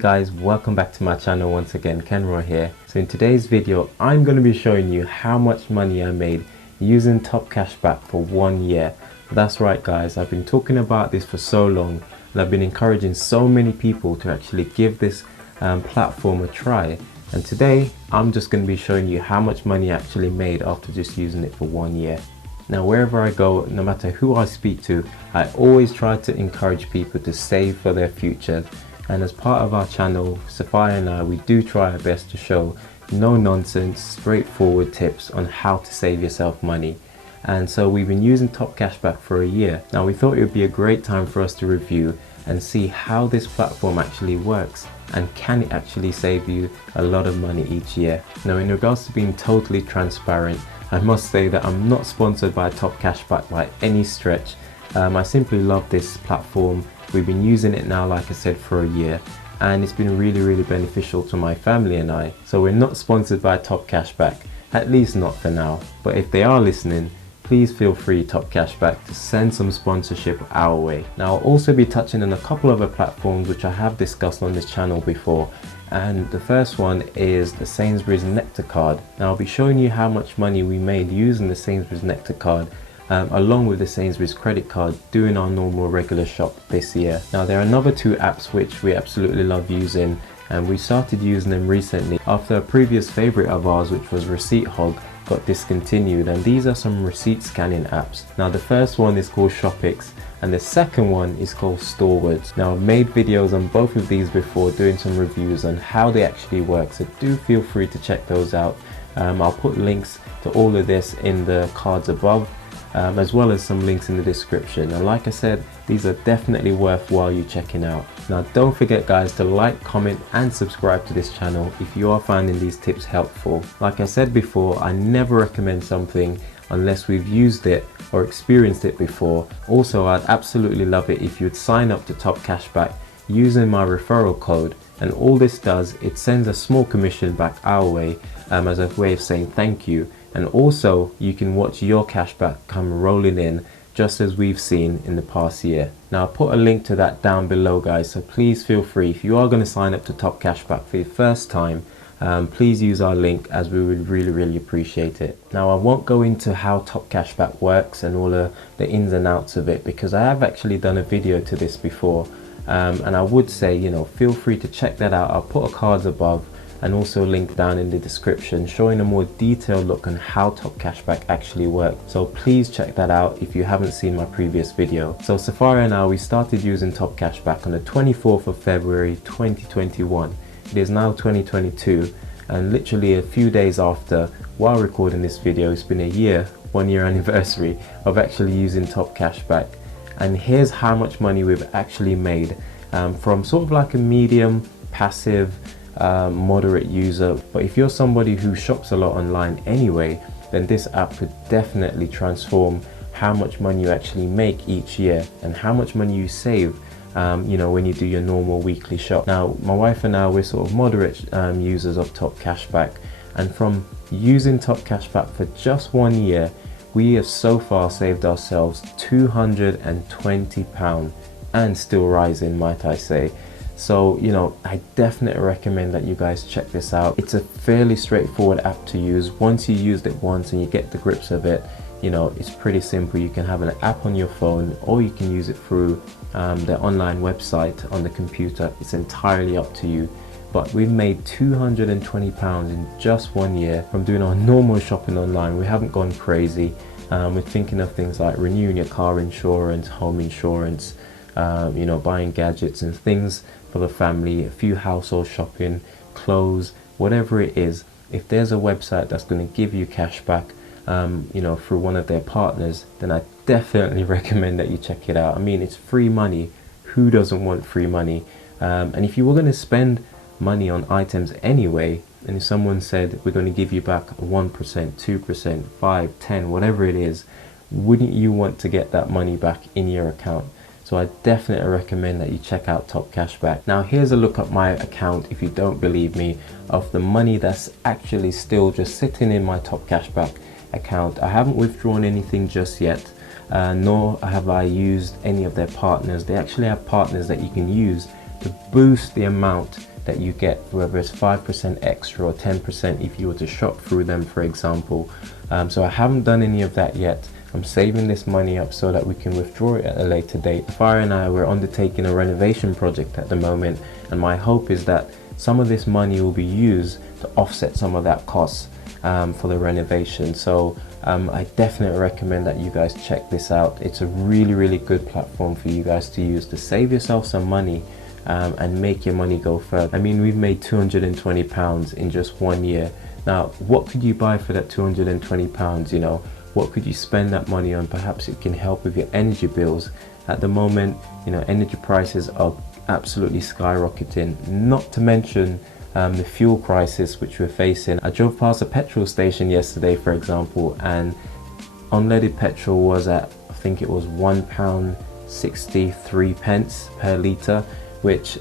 guys, welcome back to my channel once again. Kenroy here. So in today's video I'm going to be showing you how much money I made using Topcashback for 1 year. That's right guys, I've been talking about this for so long and I've been encouraging so many people to actually give this platform a try, and today I'm just going to be showing you how much money I actually made after just using it for 1 year. Now wherever I go, no matter who I speak to, I always try to encourage people to save for their future. And as part of our channel, Sophia and I, we do try our best to show no nonsense, straightforward tips on how to save yourself money. And so we've been using Topcashback for a year. Now we thought it would be a great time for us to review and see how this platform actually works and can it actually save you a lot of money each year. Now in regards to being totally transparent, I must say that I'm not sponsored by Topcashback by any stretch. I simply love this platform. We've been using it now, like I said, for a year, and it's been really beneficial to my family and I. So we're not sponsored by Topcashback, at least not for now. But if they are listening, please feel free, Topcashback, to send some sponsorship our way. Now I'll also be touching on a couple other platforms which I have discussed on this channel before. And the first one is the Sainsbury's Nectar Card. Now I'll be showing you how much money we made using the Sainsbury's Nectar Card along with the Sainsbury's credit card doing our normal regular shop this year. Now there are another two apps which we absolutely love using, and we started using them recently after a previous favorite of ours, which was Receipt Hog, got discontinued, and these are some receipt scanning apps. Now the first one is called Shoppix and the second one is called Storewards. Now I've made videos on both of these before, doing some reviews on how they actually work, so do feel free to check those out. I'll put links to all of this in the cards above, as well as some links in the description. And like I said, these are definitely worthwhile you checking out. Now don't forget guys to like, comment and subscribe to this channel if you are finding these tips helpful. Like I said before, I never recommend something unless we've used it or experienced it before. Also, I'd absolutely love it if you'd sign up to Topcashback using my referral code, and all this does, it sends a small commission back our way as a way of saying thank you. And also you can watch your cashback come rolling in, just as we've seen in the past year. Now I'll put a link to that down below guys, so please feel free, if you are going to sign up to Topcashback for your first time, please use our link, as we would really appreciate it. Now I won't go into how Topcashback works and all the ins and outs of it, because I have actually done a video to this before, and I would say, you know, feel free to check that out. I'll put a card above and also a link down in the description showing a more detailed look on how Topcashback actually works. So please check that out if you haven't seen my previous video. So Sophia and I, we started using Topcashback on the 24th of February 2021. It is now 2022, and literally a few days after, while recording this video, it's been a year, 1 year anniversary of actually using Topcashback. And here's how much money we've actually made from sort of like a medium, passive, moderate user. But if you're somebody who shops a lot online anyway, then this app could definitely transform how much money you actually make each year and how much money you save you know, when you do your normal weekly shop. Now my wife and I, we're sort of moderate users of Topcashback, and from using Topcashback for just 1 year, we have so far saved ourselves £220 and still rising, might I say. So, you know, I definitely recommend that you guys check this out. It's a fairly straightforward app to use. Once you used it once and you get the grips of it, you know, it's pretty simple. You can have an app on your phone, or you can use it through the online website on the computer. It's entirely up to you. But we've made £220 in just 1 year from doing our normal shopping online. We haven't gone crazy. We're thinking of things like renewing your car insurance, home insurance, you know, buying gadgets and things for the family, a few household shopping, clothes, whatever it is. If there's a website that's going to give you cash back, you know, through one of their partners, then I definitely recommend that you check it out. I mean, it's free money. Who doesn't want free money? And if you were going to spend money on items anyway, and if someone said we're going to give you back 1%, 2%, 5, 10, whatever it is, wouldn't you want to get that money back in your account? So I definitely recommend that you check out Topcashback. Now here's a look at my account, if you don't believe me, of the money that's actually still just sitting in my Topcashback account. I haven't withdrawn anything just yet, nor have I used any of their partners. They actually have partners that you can use to boost the amount that you get, whether it's 5% extra or 10% if you were to shop through them, for example. So I haven't done any of that yet. I'm saving this money up so that we can withdraw it at a later date. Fire and I, we're undertaking a renovation project at the moment, and my hope is that some of this money will be used to offset some of that cost for the renovation. So I definitely recommend that you guys check this out. It's a really good platform for you guys to use to save yourself some money and make your money go further. I mean, we've made £220 in just 1 year. Now, what could you buy for that £220? You know, what could you spend that money on? Perhaps it can help with your energy bills. At the moment, you know, energy prices are absolutely skyrocketing, not to mention the fuel crisis which we're facing. I drove past a petrol station yesterday, for example, and unleaded petrol was at, I think it was £1.63 per litre, which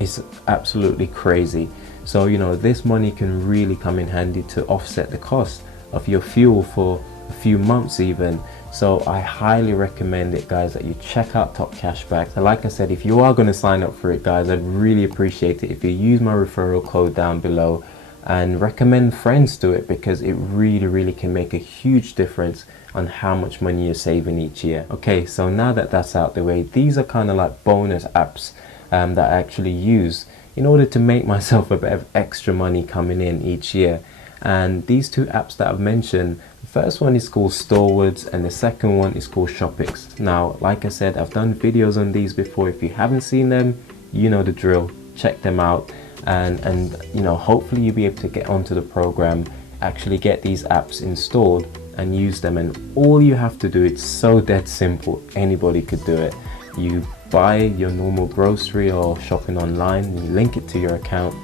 is absolutely crazy. So, you know, this money can really come in handy to offset the cost of your fuel for a few months even. So I highly recommend it, guys, that you check out Topcashback. So like I said, if you are going to sign up for it, guys, I'd really appreciate it if you use my referral code down below and recommend friends to it, because it really can make a huge difference on how much money you're saving each year. Okay, so now that that's out the way, these are kind of like bonus apps that I actually use in order to make myself a bit of extra money coming in each year. And these two apps that I've mentioned, the first one is called Storewards and the second one is called Shoppix. Now, like I said, I've done videos on these before. If you haven't seen them, you know the drill. Check them out, and you know, hopefully you'll be able to get onto the program, actually get these apps installed and use them. And all you have to do, it's so dead simple, anybody could do it. You buy your normal grocery or shopping online, you link it to your account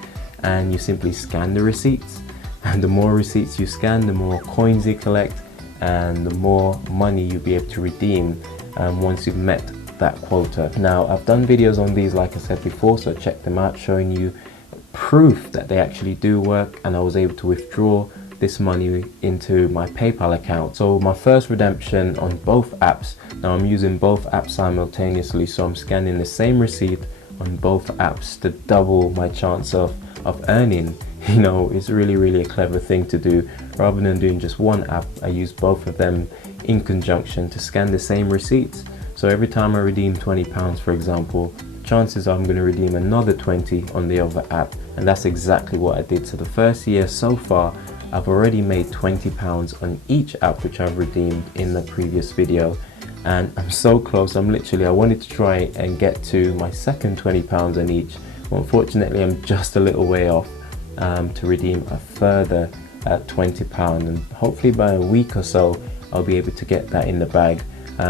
and you simply scan the receipts. And the more receipts you scan, the more coins you collect and the more money you'll be able to redeem once you've met that quota. Now, I've done videos on these, like I said before, so check them out, showing you proof that they actually do work, and I was able to withdraw this money into my PayPal account. So my first redemption on both apps, now I'm using both apps simultaneously, so I'm scanning the same receipt on both apps to double my chance of earning. You know, it's really a clever thing to do. Rather than doing just one app, I use both of them in conjunction to scan the same receipts. So every time I redeem £20, for example, chances are I'm going to redeem another 20 on the other app, and that's exactly what I did. So the first year so far, I've already made £20 on each app which I've redeemed in the previous video, and I'm so close. I wanted to try and get to my second £20 on each. Well, unfortunately, I'm just a little way off to redeem a further £20, and hopefully by a week or so I'll be able to get that in the bag.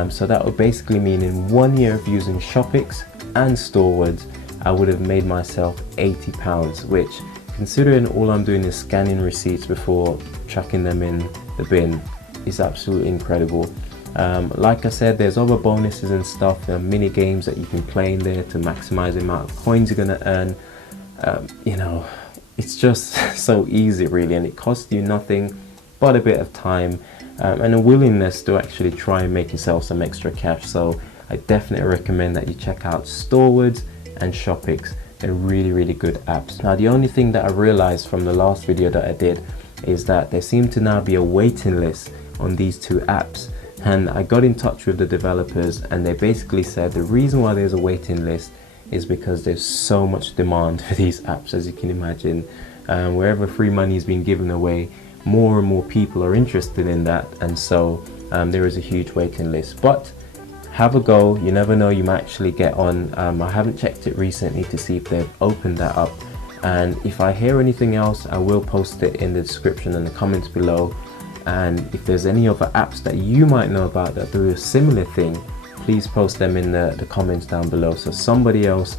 So that would basically mean in 1 year of using Shoppix and Storewards, I would have made myself £80, which, considering all I'm doing is scanning receipts before chucking them in the bin, is absolutely incredible. Like I said, there's other bonuses and stuff, mini games that you can play in there to maximize the amount of coins you're going to earn. You know, it's just so easy really, and it costs you nothing but a bit of time and a willingness to actually try and make yourself some extra cash. So I definitely recommend that you check out Storewards and Shoppix. They're really good apps. Now, the only thing that I realized from the last video that I did is that there seemed to now be a waiting list on these two apps, and I got in touch with the developers and they basically said the reason why there's a waiting list is because there's so much demand for these apps. As you can imagine, wherever free money is being given away, more and more people are interested in that, and so there is a huge waiting list. But have a go, you never know, you might actually get on. I haven't checked it recently to see if they've opened that up, and if I hear anything else, I will post it in the description and the comments below. And if there's any other apps that you might know about that do a similar thing, please post them in the comments down below so somebody else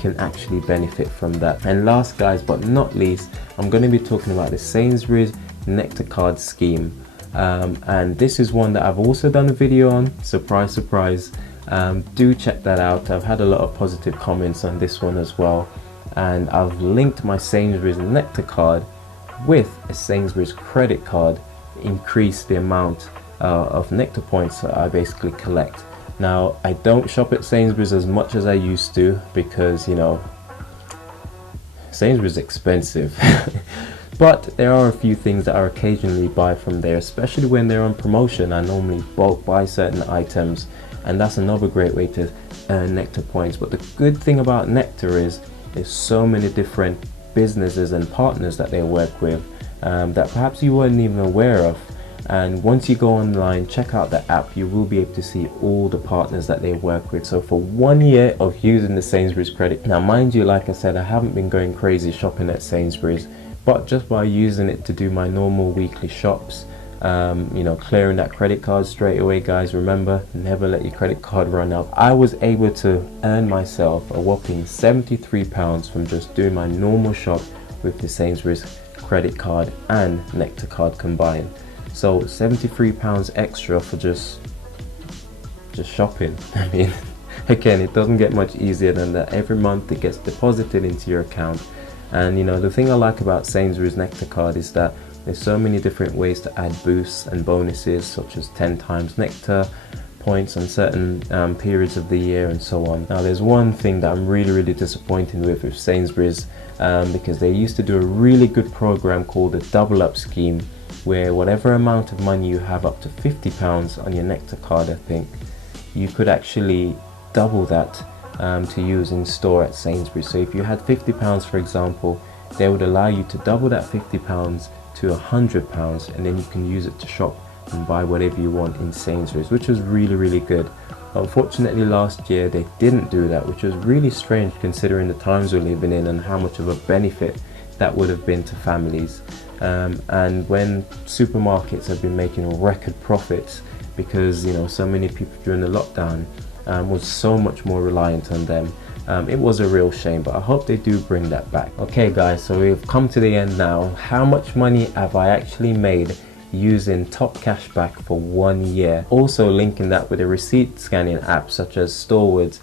can actually benefit from that. And last, guys, but not least, I'm going to be talking about the Sainsbury's Nectar Card scheme. And this is one that I've also done a video on, surprise do check that out. I've had a lot of positive comments on this one as well, and I've linked my Sainsbury's Nectar Card with a Sainsbury's credit card, increase the amount of Nectar points that I basically collect. Now, I don't shop at Sainsbury's as much as I used to because, you know, Sainsbury's is expensive. But there are a few things that I occasionally buy from there, especially when they're on promotion. I normally bulk buy certain items, and that's another great way to earn Nectar points. But the good thing about Nectar is there's so many different businesses and partners that they work with that perhaps you weren't even aware of. And once you go online, check out the app, you will be able to see all the partners that they work with. So for 1 year of using the Sainsbury's credit, now mind you, like I said, I haven't been going crazy shopping at Sainsbury's, but just by using it to do my normal weekly shops, you know, clearing that credit card straight away, guys. Remember, never let your credit card run out. I was able to earn myself a whopping £73 from just doing my normal shop with the Sainsbury's credit card and Nectar card combined. So £73 extra for just shopping. I mean, again, it doesn't get much easier than that. Every month it gets deposited into your account. And you know, the thing I like about Sainsbury's Nectar card is that there's so many different ways to add boosts and bonuses, such as 10 times Nectar points on certain periods of the year and so on. Now, there's one thing that I'm really disappointed with Sainsbury's, because they used to do a really good program called the Double Up scheme, where whatever amount of money you have, up to £50 on your Nectar card, I think, you could actually double that to use in store at Sainsbury's. So if you had £50, for example, they would allow you to double that £50 to £100, and then you can use it to shop and buy whatever you want in Sainsbury's, which was really good. Unfortunately, last year they didn't do that, which was really strange considering the times we're living in and how much of a benefit that would have been to families. And when supermarkets have been making record profits because, you know, so many people during the lockdown was so much more reliant on them, it was a real shame, but I hope they do bring that back. Okay guys, so we've come to the end now. How much money have I actually made using Topcashback for 1 year? Also linking that with a receipt scanning app such as Storewards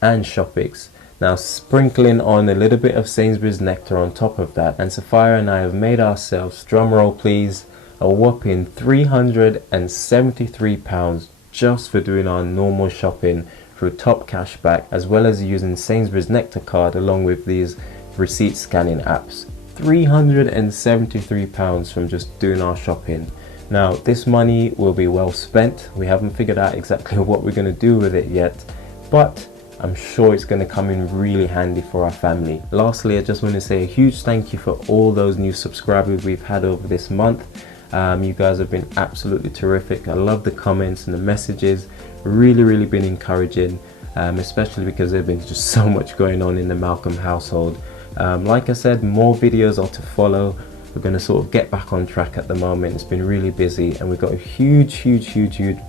and Shoppix. Now, sprinkling on a little bit of Sainsbury's Nectar on top of that, and Sapphire and I have made ourselves, drumroll please, a whopping £373 just for doing our normal shopping through Topcashback, as well as using Sainsbury's Nectar card along with these receipt scanning apps. £373 from just doing our shopping. Now, this money will be well spent. We haven't figured out exactly what we're going to do with it yet, but I'm sure it's going to come in really handy for our family. Lastly, I just want to say a huge thank you for all those new subscribers we've had over this month. You guys have been absolutely terrific. I love the comments and the messages. Really been encouraging, especially because there's been just so much going on in the Malcolm household. Like I said, more videos are to follow. We're going to sort of get back on track at the moment. It's been really busy, and we've got a huge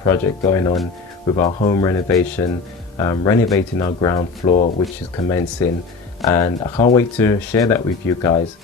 project going on with our home renovation, renovating our ground floor, which is commencing, and I can't wait to share that with you guys.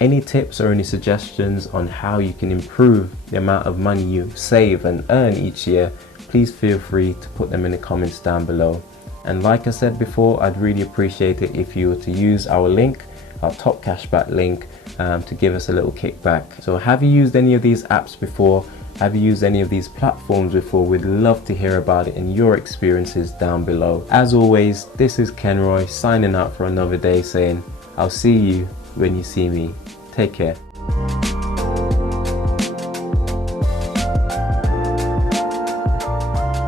Any tips or any suggestions on how you can improve the amount of money you save and earn each year, please feel free to put them in the comments down below. And like I said before, I'd really appreciate it if you were to use our link, our Topcashback link, to give us a little kickback. So have you used any of these apps before? Have you used any of these platforms before? We'd love to hear about it and your experiences down below. As always, this is Kenroy signing out for another day, saying I'll see you when you see me. Take care.